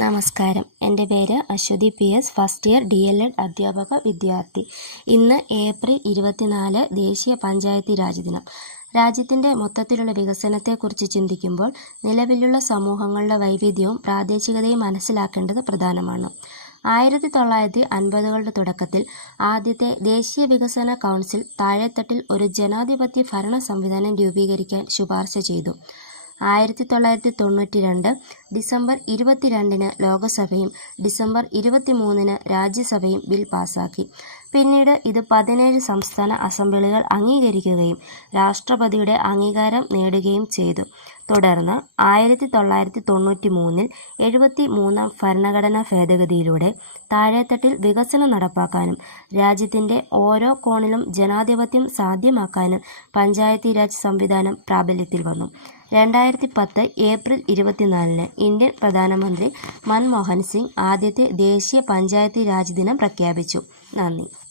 നമസ്കാരം. എന്റെ പേര് Aswathy P S. First year D El Ed അധ്യാപക വിദ്യാർത്ഥി. ഇന്ന് ഏപ്രിൽ ഇരുപത്തിനാല് ദേശീയ പഞ്ചായത്തി രാജ് ദിനം. രാജ്യത്തിന്റെ മൊത്തത്തിലുള്ള വികസനത്തെക്കുറിച്ച് ചിന്തിക്കുമ്പോൾ നിലവിലുള്ള സമൂഹങ്ങളുടെ വൈവിധ്യവും പ്രാദേശികതയും മനസ്സിലാക്കേണ്ടത് പ്രധാനമാണ്. ആയിരത്തി തൊള്ളായിരത്തി അൻപതുകളുടെ തുടക്കത്തിൽ ആദ്യത്തെ ദേശീയ വികസന കൗൺസിൽ താഴെത്തട്ടിൽ ഒരു ജനാധിപത്യ ഭരണ സംവിധാനം രൂപീകരിക്കാൻ ശുപാർശ ചെയ്തു. ആയിരത്തി തൊള്ളായിരത്തി തൊണ്ണൂറ്റി രണ്ട് ഡിസംബർ ഇരുപത്തിരണ്ടിന് ലോകസഭയും ഡിസംബർ ഇരുപത്തിമൂന്നിന് രാജ്യസഭയും ബിൽ പാസാക്കി. പിന്നീട് ഇത് പതിനേഴ് സംസ്ഥാന അസംബ്ലികൾ അംഗീകരിക്കുകയും രാഷ്ട്രപതിയുടെ അംഗീകാരം നേടുകയും ചെയ്തു. തുടർന്ന് ആയിരത്തി തൊള്ളായിരത്തി തൊണ്ണൂറ്റി മൂന്നിൽ എഴുപത്തി മൂന്നാം ഭരണഘടനാ ഭേദഗതിയിലൂടെ താഴെത്തട്ടിൽ വികസനം നടപ്പാക്കാനും രാജ്യത്തിന്റെ ഓരോ കോണിലും ജനാധിപത്യം സാധ്യമാക്കാനും പഞ്ചായത്തി രാജ് സംവിധാനം പ്രാബല്യത്തിൽ വന്നു. രണ്ടായിരത്തി പത്ത് ഏപ്രിൽ ഇരുപത്തിനാലിന് ഇന്ത്യൻ പ്രധാനമന്ത്രി മൻമോഹൻ സിംഗ് ആദ്യത്തെ ദേശീയ പഞ്ചായത്തി രാജ് ദിനം പ്രഖ്യാപിച്ചു. നന്ദി.